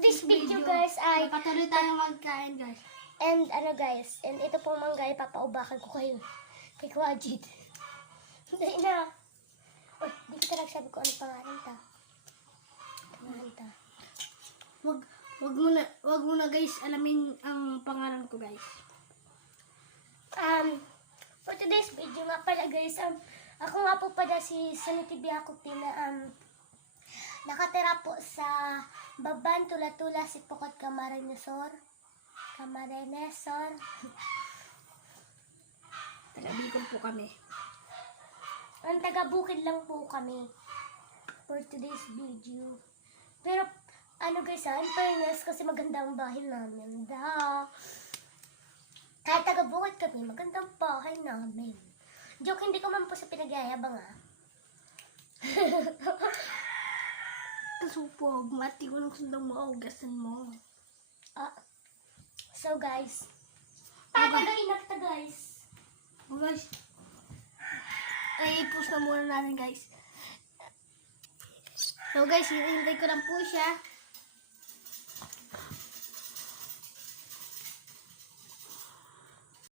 today's video guys ay Patuloy tayo magkain guys. and ito pong mangga ipapaubakan ko kayo kay Kwajid. Hindi na. Uy, di kita nagsabi ko ano pangalan ta. Wag mo na guys alamin ang pangalan ko guys. For today's video nga pala guys, ako nga po pala si Sunny Tibiakuti na nakatira po sa Baban Tula-Tula si Pukot Camarines-Sur. Taga Bicol po kami. Ang taga-bukid lang po kami for today's video. Pero ano guys, in fairness kasi maganda ang bahay namin. Kahit taga-bukid kami, magandang bahay namin. Joke, hindi ko man po sa pinagyayabang Kasupog, mati ko nang sundang maugasan mo. So guys, tatagayin na kita guys. Oh guys, ay i-post na muna natin guys. So guys, hinihintay ko lang po siya.